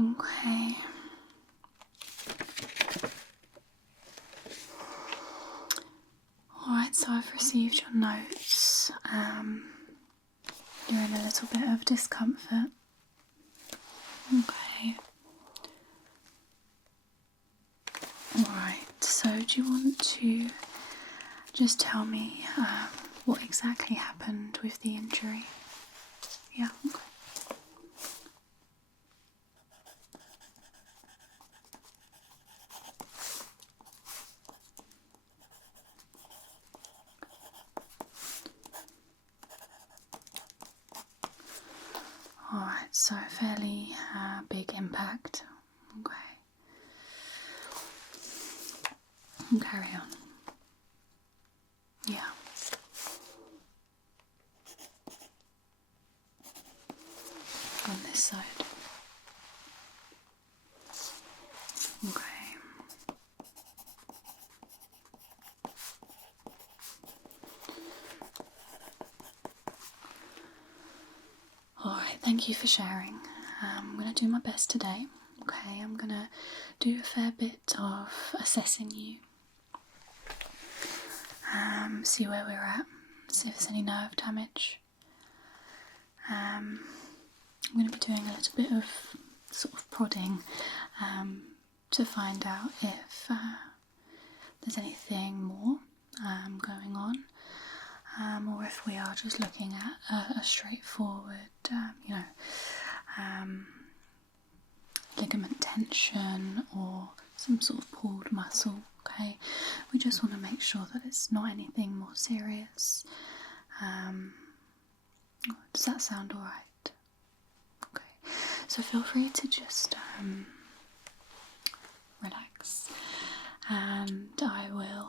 Okay. Alright, so I've received your notes. You're in a little bit of discomfort. Okay. Alright, so do you want to just tell me what exactly happened with the injury? Yeah, okay. Alright, so fairly big impact. Okay. And carry on. Yeah. On this side. Okay. Alright, thank you for sharing. I'm going to do my best today. Okay, I'm going to do a fair bit of assessing you. See where we're at, see if there's any nerve damage. I'm going to be doing a little bit of sort of prodding to find out if there's anything more going on, or if we are just looking at a straightforward, ligament tension or some sort of pulled muscle. Okay, we just want to make sure that it's not anything more serious. Does that sound alright? Okay, so feel free to just relax, and I will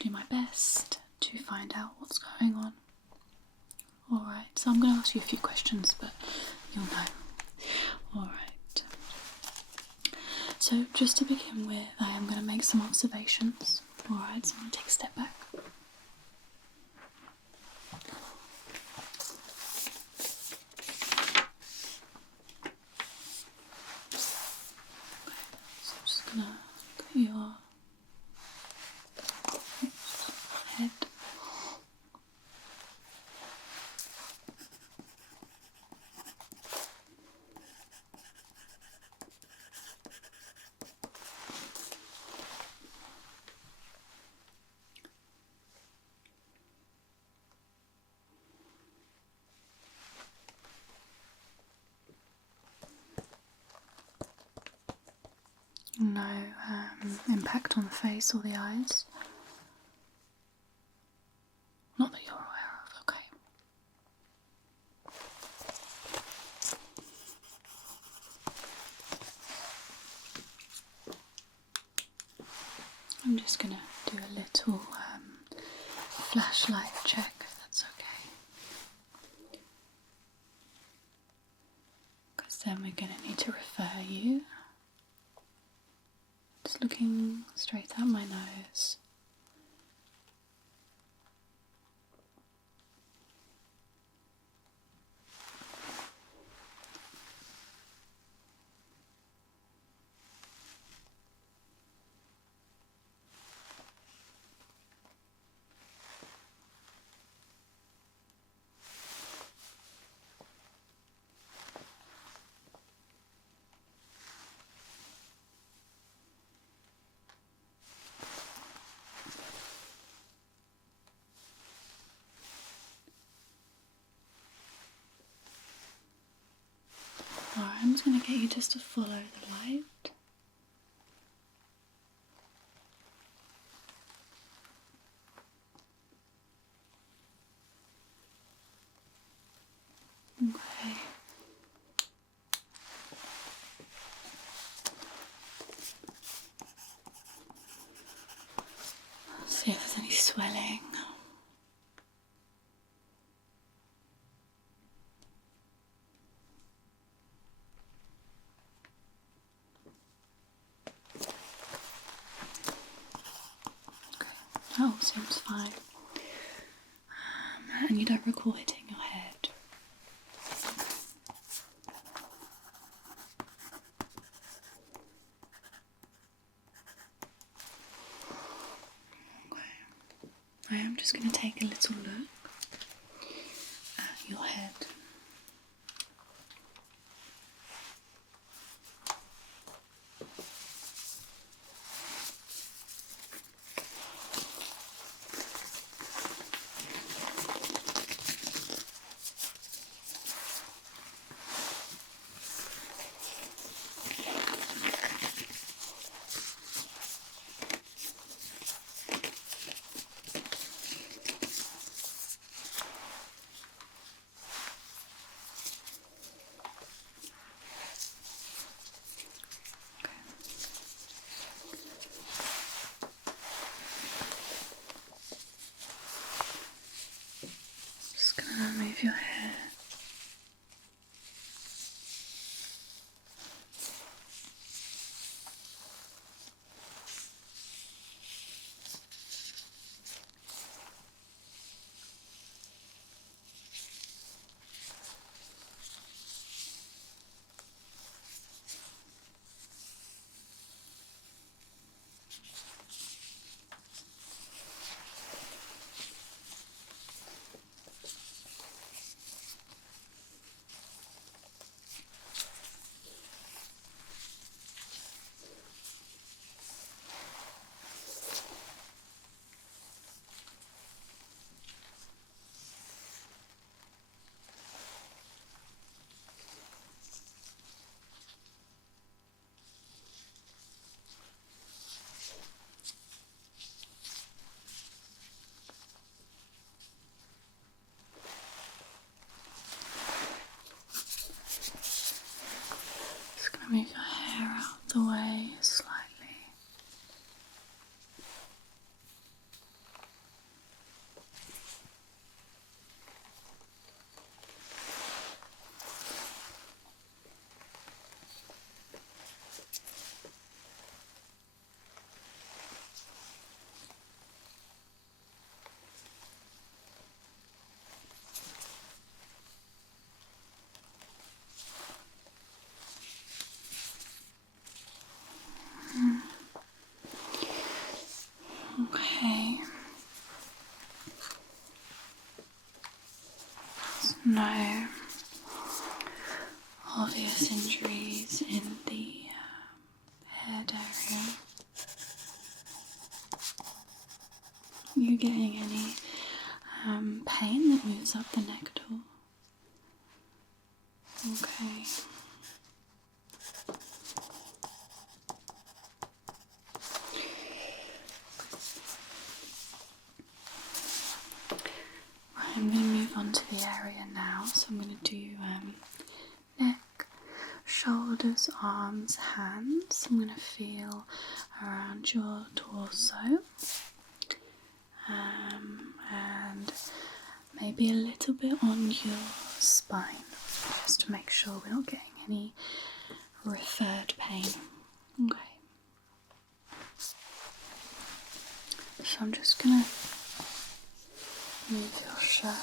do my best to find out what's going on. Alright, so I'm going to ask you a few questions, but you'll know. Alright. So just to begin with, I am going to make some observations. Alright, so I'm going to take a step back. So I'm just going to look at your head. No impact on the face or the eyes. Not that you're aware of, okay. I'm just going to do a little flashlight check, if that's okay. Because then we're going to need to refer you. Just looking straight at my nose. Alright, I'm just going to get you just to follow the light. Okay. See if there's any swelling. That all seems fine. And you don't recall hitting your head. I am just going to take a little look at your head. Just gonna move your hair. Just gonna move your hair out the way slightly. Okay. No obvious injuries in the head area. Are you getting any pain that moves up the neck at all? Okay. I'm going to move on to the area now, so I'm going to do neck, shoulders, arms, hands. I'm going to feel around your torso and maybe a little bit on your spine, just to make sure we're not getting any referred pain. Okay. So I'm just going to move your shirt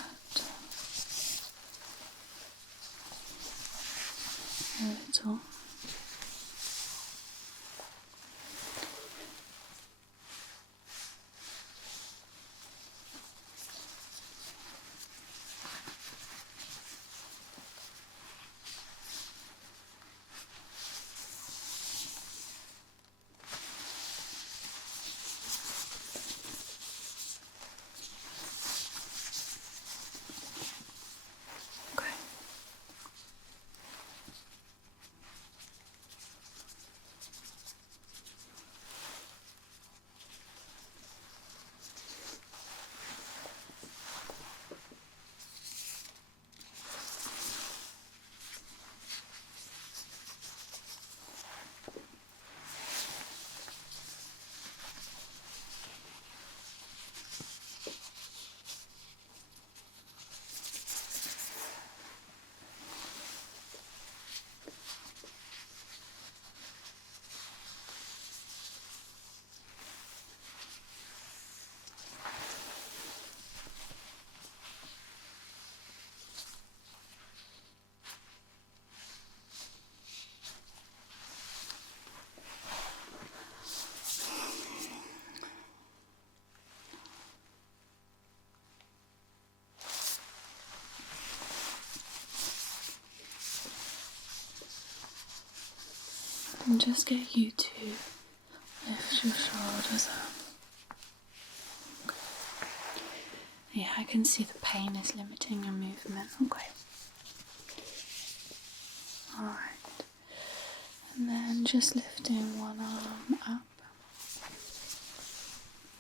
a little. And just get you to lift your shoulders up. Okay. Yeah, I can see the pain is limiting your movement. Okay. Alright. And then just lifting one arm up.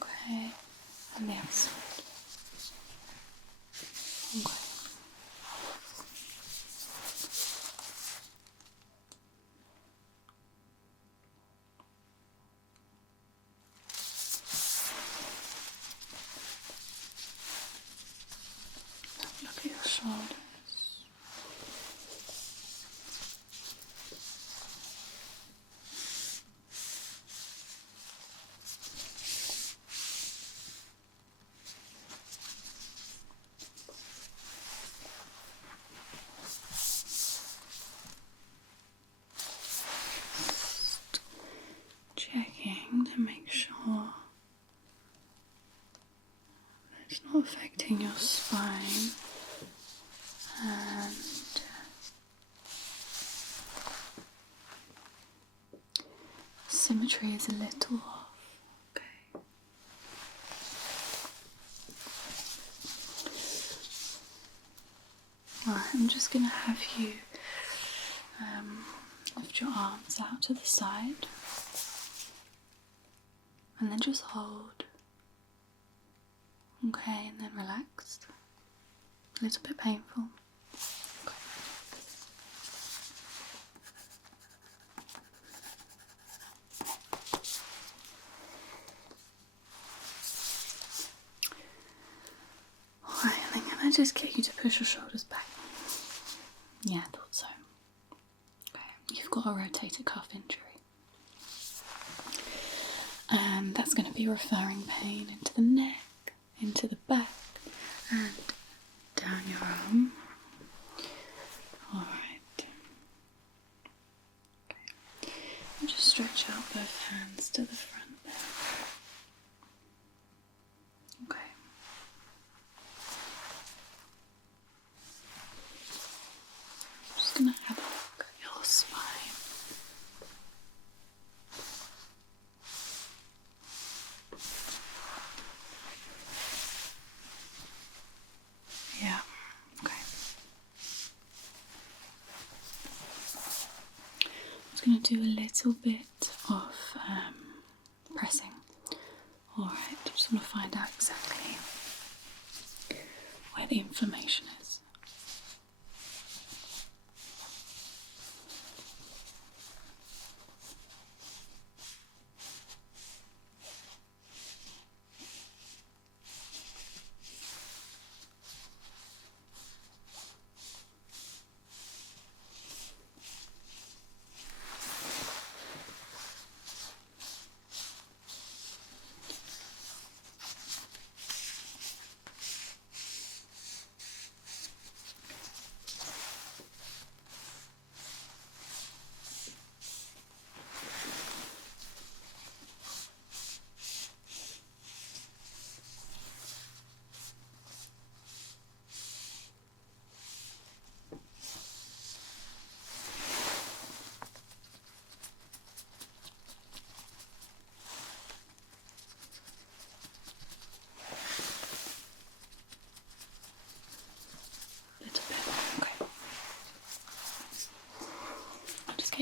Okay. And the other side. Okay. Look at your shoulders. Checking to make sure that it's not affecting your spine, and symmetry is a little off. Okay. Alright, I'm just going to have you lift your arms out to the side. And then just hold. Okay, and then relax. A little bit painful. Okay. Alright, and then can I just get you to push your shoulders back? Yeah, I thought so. Okay, you've got a rotator cuff injury. And that's going to be referring pain into the neck, into the back, and down your arm. Alright. Okay. And just stretch out both hands to the front there. Okay. I'm just going to have a look at your spine. Yeah, okay. I'm just going to do a little bit of pressing. Alright, just want to find out exactly where the inflammation is.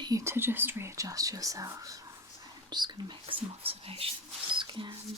You to just readjust yourself. I'm just going to make some observations again.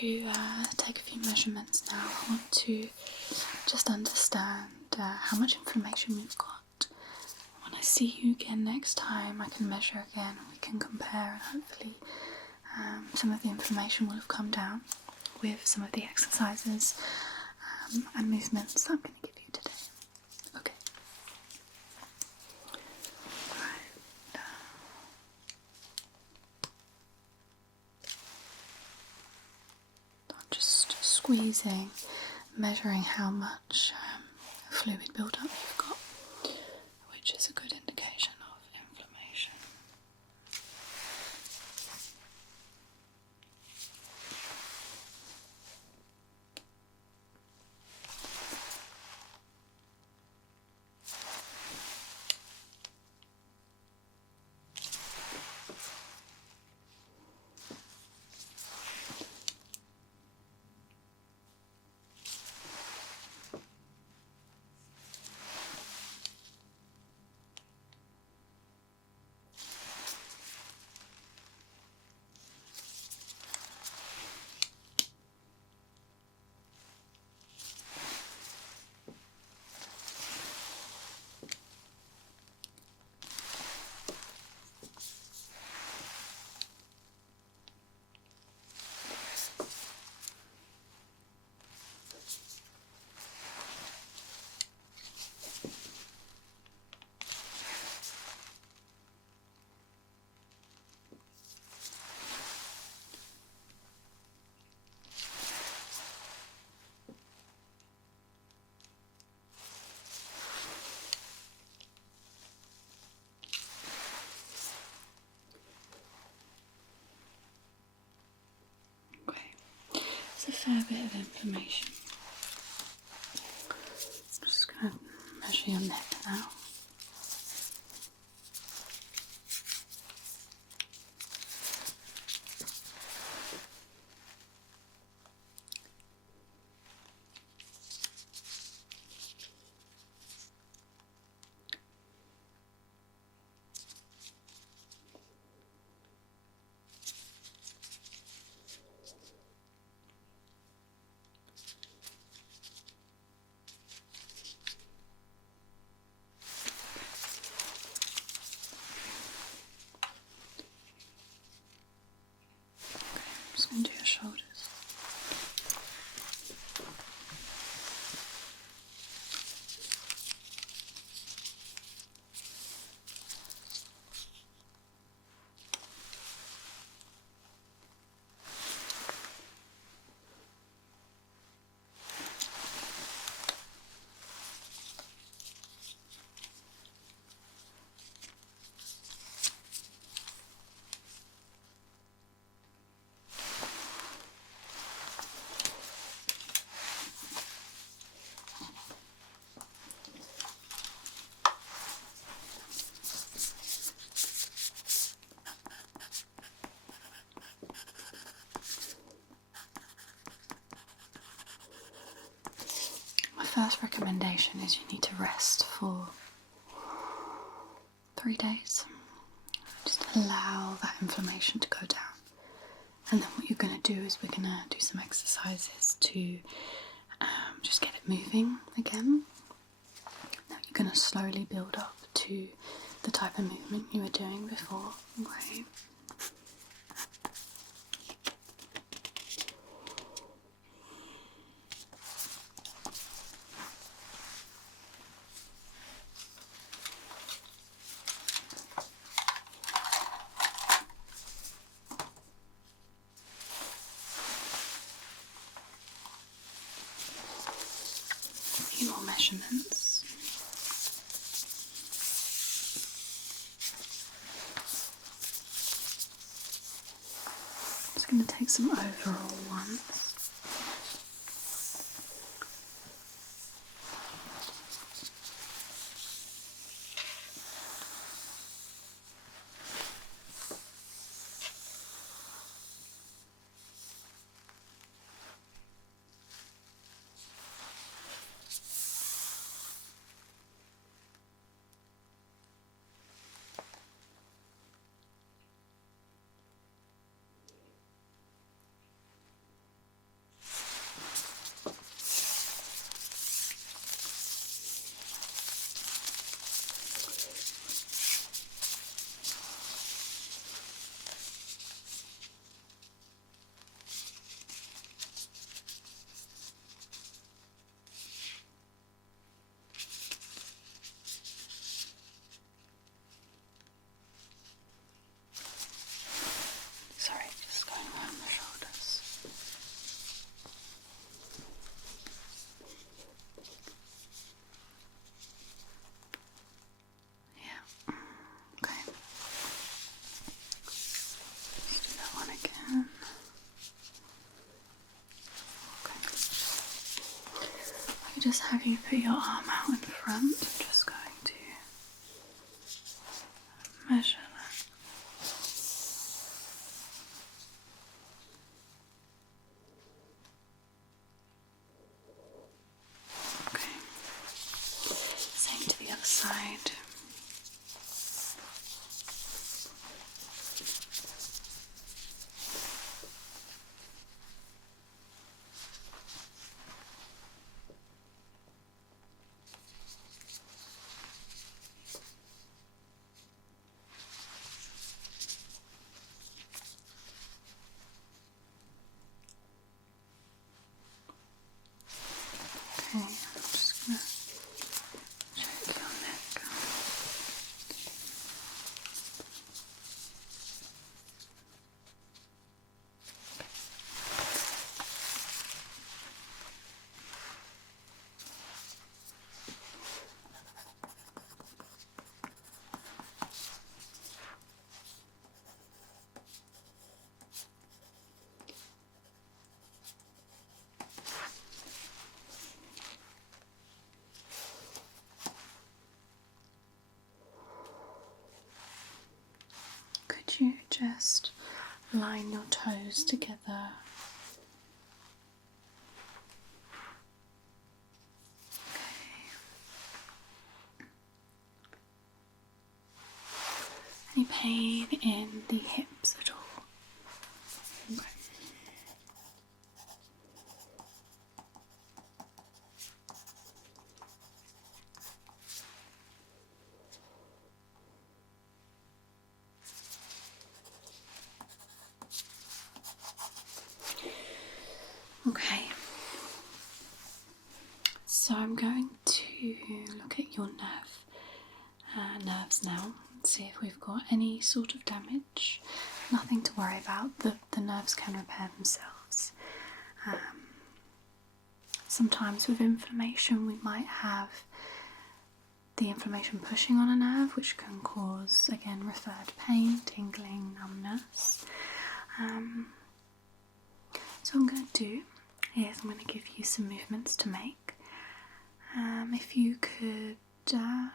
to take a few measurements now. I want to just understand how much inflammation you've got. When I see you again next time, I can measure again, we can compare, and hopefully some of the inflammation will have come down with some of the exercises and movements that I'm going to give you today. Okay. Right. I'm just squeezing, measuring how much fluid buildup you've got, which is a good indication of inflammation. A fair bit of inflammation. I'm just going to measure your neck now. I'm just going to do your shoulders. First recommendation is you need to rest for 3 days. Just allow that inflammation to go down. And then what you're going to do is we're going to do some exercises to just get it moving again. Now you're going to slowly build up to the type of movement you were doing before. Okay. Few more measurements. Just going to take some overall ones. just have you put your arm out in front. I'm just going to measure that. Okay. Same to the other side. Okay, I'm just going to check your neck. Could you just line your toes together? Any pain in the hips at all? Okay. Okay. So I'm going to look at your nerves now, see if we've got any sort of damage. Nothing to worry about, the nerves can repair themselves. Sometimes with inflammation we might have the inflammation pushing on a nerve, which can cause, again, referred pain, tingling, numbness. So what I'm going to do is I'm going to give you some movements to make. If you could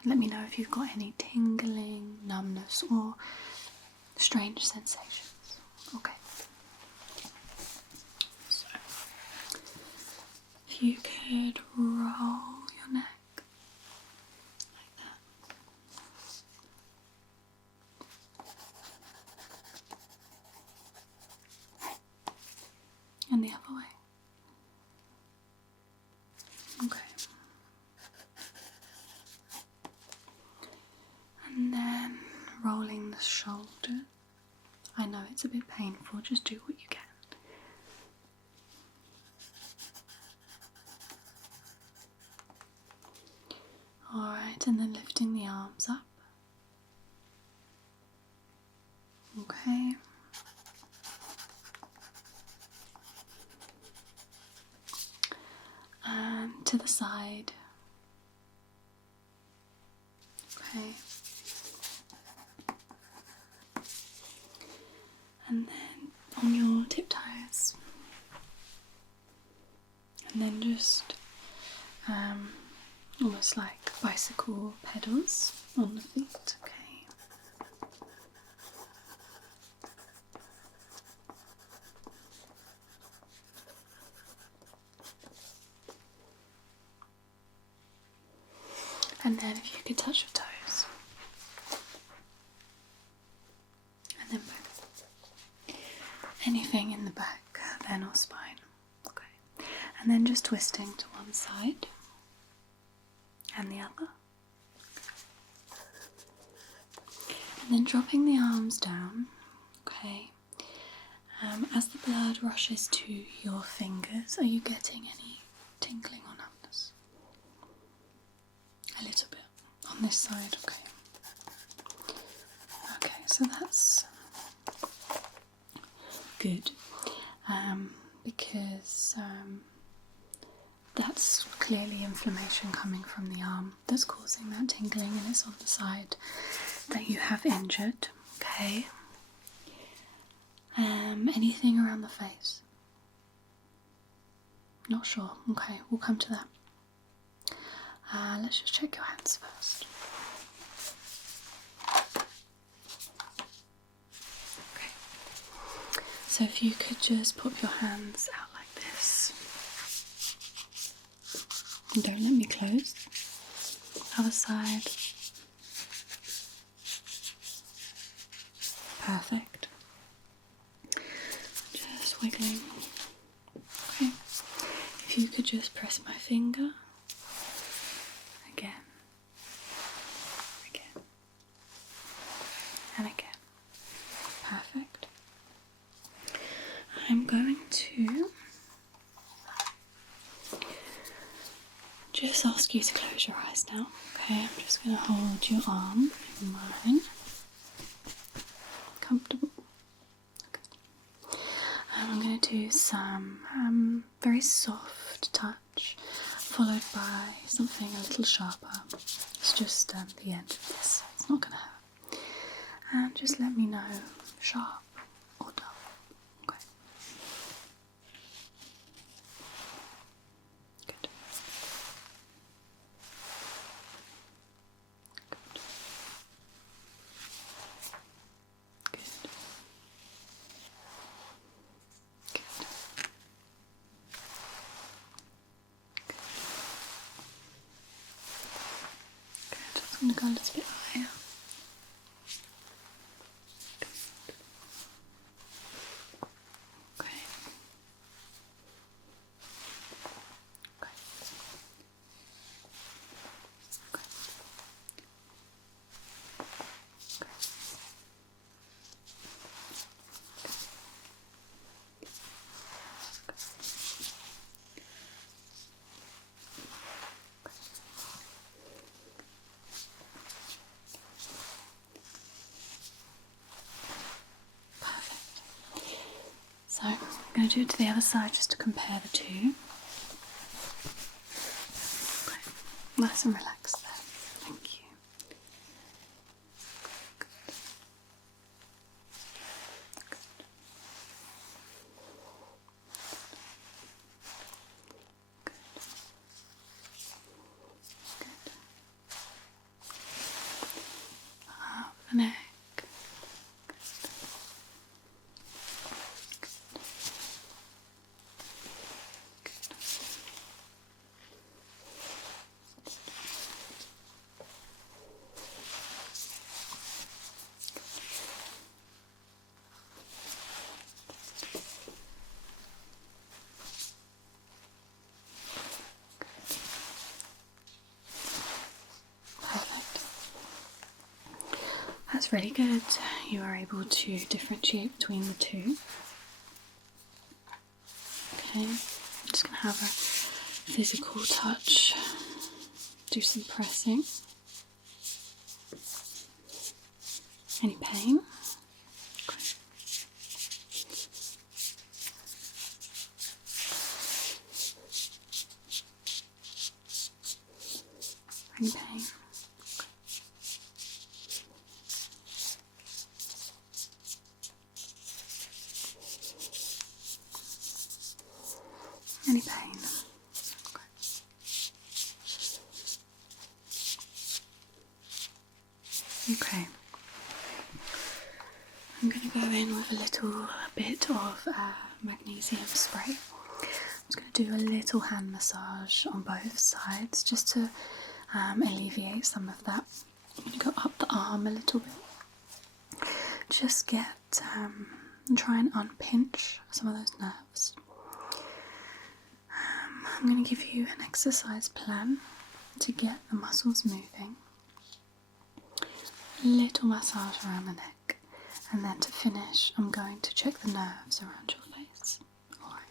let me know if you've got any tingling, numbness or strange sensations. Okay. So if you could roll your neck like that. And the other way. Okay. And then rolling the shoulder. I know it's a bit painful, just do what you can. Alright, and then lifting the arms up. Okay. And to the side. Okay. And then on your tiptoes. And then just almost like bicycle pedals on the feet. Okay. And then if you could touch your toes. And then back. Anything in the back, then or spine. Okay. And then just twisting to one side and the other. And then dropping the arms down. Okay. As the blood rushes to your fingers, are you getting any tingling or numbness? A little bit on this side, okay. Okay, so that's good, because that's clearly inflammation coming from the arm that's causing that tingling, and it's on the side that you have injured, okay. Anything around the face? Not sure, okay, we'll come to that. Let's just check your hands first. Okay. So if you could just pop your hands out like this. And don't let me close. Other side. Perfect. Just wiggling. Okay. If you could just press my finger. Again. Again. And again. Perfect. I'm going to just ask you to close your eyes now. Okay, I'm just going to hold your arm in mine. Comfortable? Okay. And I'm going to do some very soft touch, followed by something a little sharper. It's just the end of this. It's not going to hurt. And just let me know, sharp or dull. Okay. Good. Good. Good. Good. Good. I'm going to go a little bit higher. Okay. Okay. Okay. Perfect. So I'm going to do it to the other side just to compare the two. Okay. Nice and relaxed there. Thank you. Up the neck. Perfect. That's really good. You are able to differentiate between the two. Okay, I'm just going to have a physical touch. Do some pressing. Any pain? Okay. Any pain? Any pain? Okay. I'm going to go in with a little bit of magnesium spray. I'm just going to do a little hand massage on both sides just to alleviate some of that. I'm going to go up the arm a little bit. Just get and try and unpinch some of those nerves. I'm going to give you an exercise plan to get the muscles moving. A little massage around the neck, and then to finish I'm going to check the nerves around your face. Alright.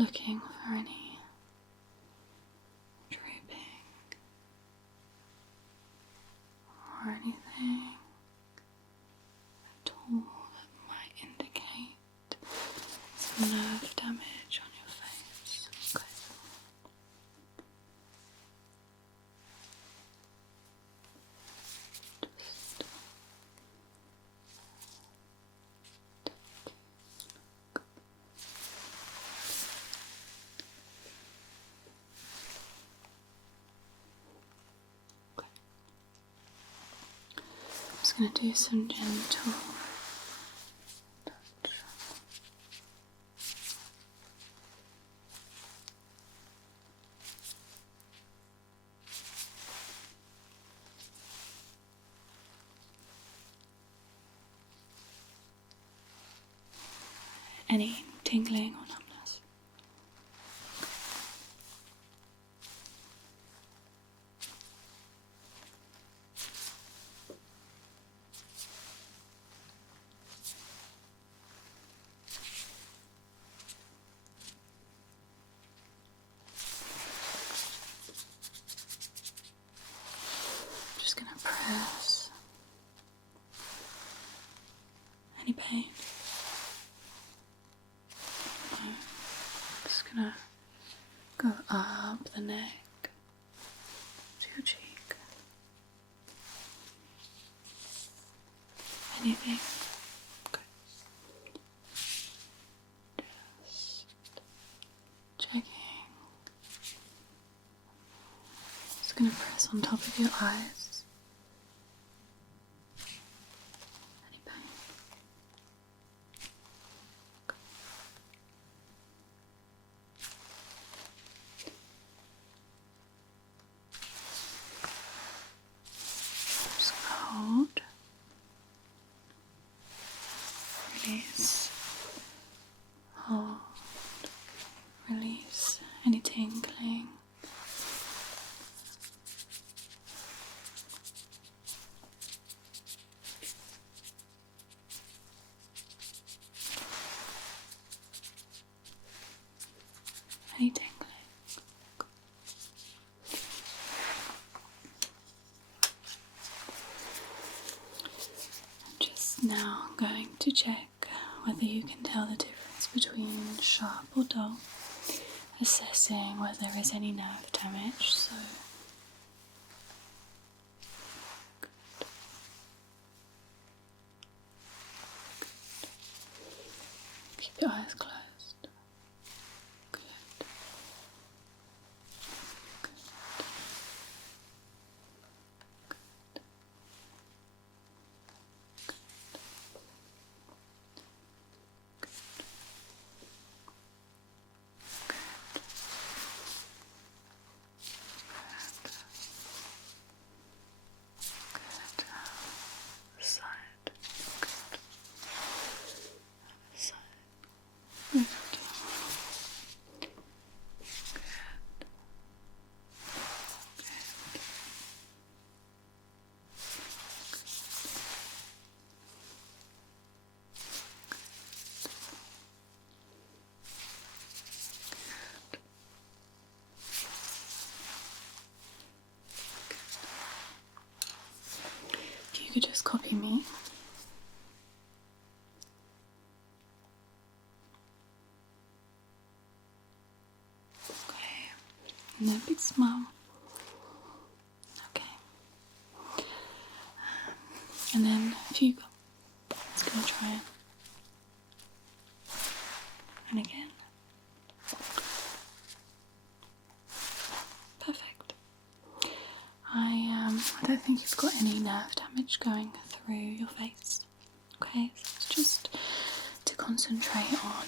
looking for any drooping or anything at all that might indicate some nerve damage on your face. Okay. I'm just going to do some gentle touch. Any tingling or numbness? Just going to press. Any pain? No. Just going to go up the neck to your cheek. Anything? Okay. Just checking. Just going to press on top of your eyes. Any pain? Okay. Just going to hold. Release. Hold. Release. Any tingling. Any tingling. I'm just now going to check whether you can tell the difference between sharp or dull, assessing whether there is any nerve damage. So keep your eyes closed. Good. Good. Side. Good. Side. Good. If you could just copy me. Okay. And then a big smile. Okay. And then if you go, it's going to try it. And again. Perfect. I don't think you've got any nerve damage going through your face. Okay, so it's just to concentrate on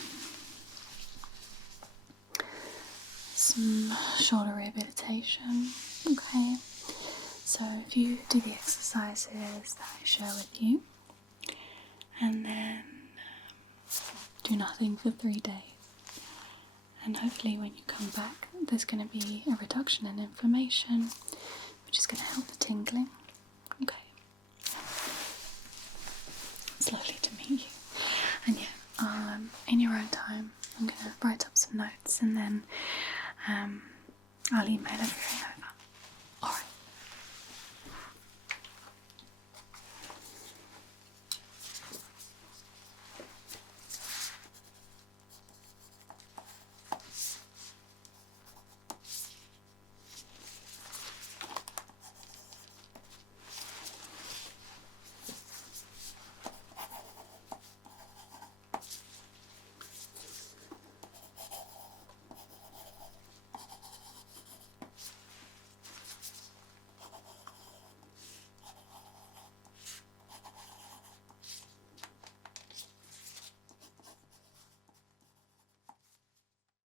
some shoulder rehabilitation. Okay, so if you do the exercises that I share with you, and then do nothing for 3 days, and hopefully when you come back there's going to be a reduction in inflammation, which is going to help the tingling. Okay. It's lovely to meet you. And yeah, in your own time, I'm going to write up some notes and then I'll email everything over. Alright.